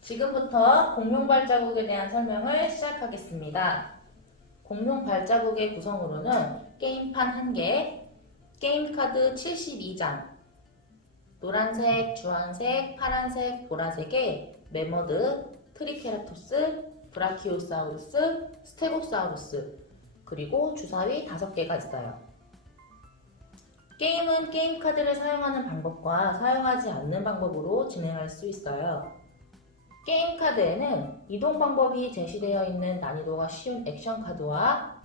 지금부터 공룡 발자국에 대한 설명을 시작하겠습니다. 공룡 발자국의 구성으로는 게임판 1개, 게임 카드 72장, 노란색, 주황색, 파란색, 보라색의 메머드, 트리케라톱스, 브라키오사우루스, 스테고사우루스, 그리고 주사위 5개가 있어요. 게임은 게임 카드를 사용하는 방법과 사용하지 않는 방법으로 진행할 수 있어요. 게임 카드에는 이동 방법이 제시되어 있는 난이도가 쉬운 액션 카드와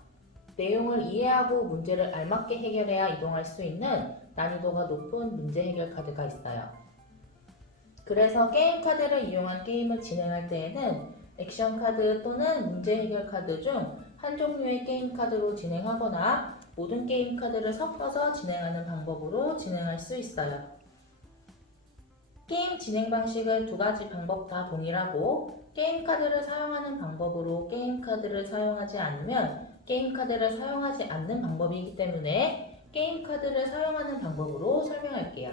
내용을 이해하고 문제를 알맞게 해결해야 이동할 수 있는 난이도가 높은 문제 해결 카드가 있어요. 그래서 게임 카드를 이용한 게임을 진행할 때에는 액션 카드 또는 문제 해결 카드 중 한 종류의 게임 카드로 진행하거나 모든 게임 카드를 섞어서 진행하는 방법으로 진행할 수 있어요. 게임 진행 방식은 두 가지 방법 다 동일하고 게임 카드를 사용하는 방법으로 게임 카드를 사용하지 않으면 게임 카드를 사용하지 않는 방법이기 때문에 게임 카드를 사용하는 방법으로 설명할게요.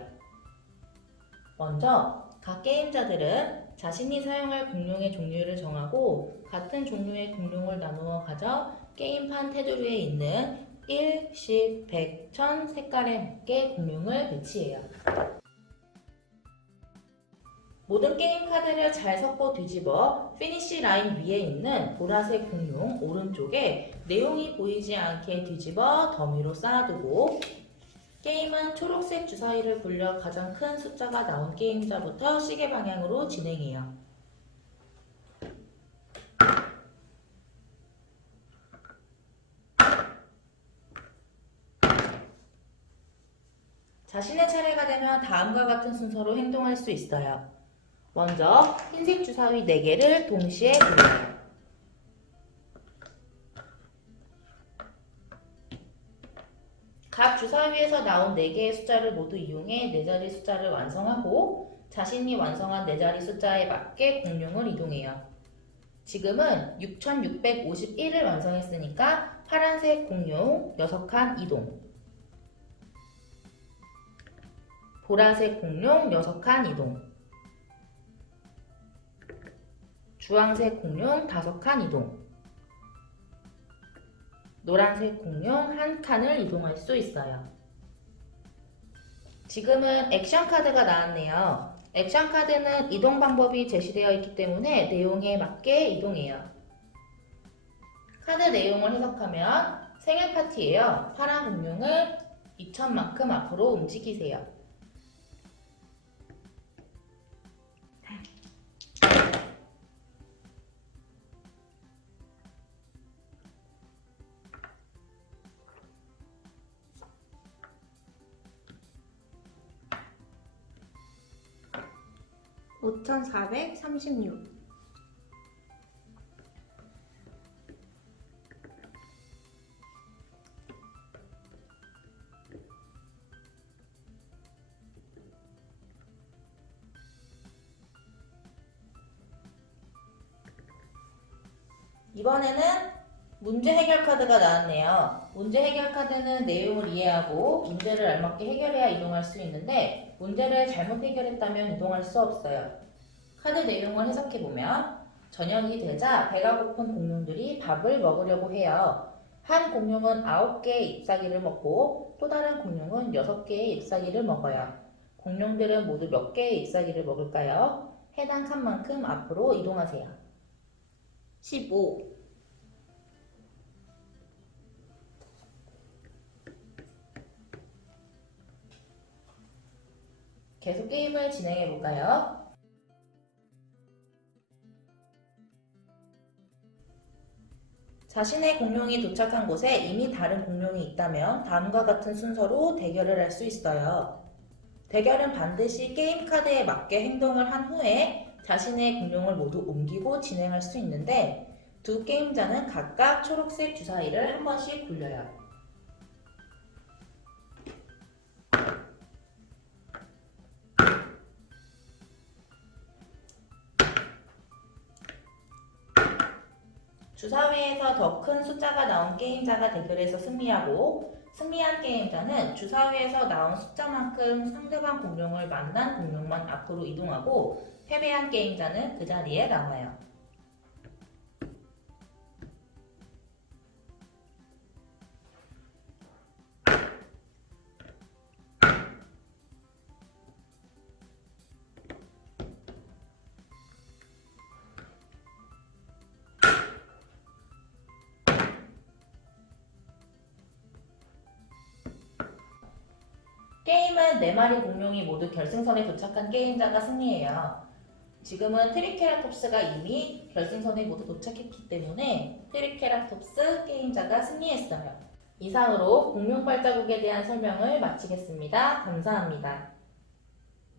먼저 각 게임자들은 자신이 사용할 공룡의 종류를 정하고 같은 종류의 공룡을 나누어 가져 게임판 테두리에 있는 1, 10, 100, 1000 색깔에 맞게 공룡을 배치해요. 모든 게임 카드를 잘 섞어 뒤집어 피니시 라인 위에 있는 보라색 공룡 오른쪽에 내용이 보이지 않게 뒤집어 더미로 쌓아두고 게임은 초록색 주사위를 굴려 가장 큰 숫자가 나온 게임자부터 시계 방향으로 진행해요. 자신의 차례가 되면 다음과 같은 순서로 행동할 수 있어요. 먼저 흰색 주사위 4개를 동시에 굴려요. 각 주사위에서 나온 4개의 숫자를 모두 이용해 4자리 숫자를 완성하고 자신이 완성한 4자리 숫자에 맞게 공룡을 이동해요. 지금은 6651을 완성했으니까 파란색 공룡 6칸 이동 보라색 공룡 6칸 이동 주황색 공룡 5칸 이동 노란색 공룡 한 칸을 이동할 수 있어요. 지금은 액션 카드가 나왔네요. 액션 카드는 이동 방법이 제시되어 있기 때문에 내용에 맞게 이동해요. 카드 내용을 해석하면 생일 파티예요. 파란 공룡을 2천만큼 앞으로 움직이세요. 오천사백삼십육. 이번에는 문제 해결 카드가 나왔네요. 문제 해결 카드는 내용을 이해하고 문제를 알맞게 해결해야 이동할 수 있는데 문제를 잘못 해결했다면 이동할 수 없어요. 카드 내용을 해석해 보면 저녁이 되자 배가 고픈 공룡들이 밥을 먹으려고 해요. 한 공룡은 9개의 잎사귀를 먹고 또 다른 공룡은 6개의 잎사귀를 먹어요. 공룡들은 모두 몇 개의 잎사귀를 먹을까요? 해당 칸만큼 앞으로 이동하세요. 15. 계속 게임을 진행해 볼까요? 자신의 공룡이 도착한 곳에 이미 다른 공룡이 있다면 다음과 같은 순서로 대결을 할 수 있어요. 대결은 반드시 게임 카드에 맞게 행동을 한 후에 자신의 공룡을 모두 옮기고 진행할 수 있는데 두 게임자는 각각 초록색 주사위를 한 번씩 굴려요. 주사위에서 더 큰 숫자가 나온 게임자가 대결에서 승리하고 승리한 게임자는 주사위에서 나온 숫자만큼 상대방 공룡을 만난 공룡만 앞으로 이동하고 패배한 게임자는 그 자리에 남아요. 게임은 네 마리 공룡이 모두 결승선에 도착한 게임자가 승리해요. 지금은 트리케라톱스가 이미 결승선에 모두 도착했기 때문에 트리케라톱스 게임자가 승리했어요. 이상으로 공룡 발자국에 대한 설명을 마치겠습니다. 감사합니다.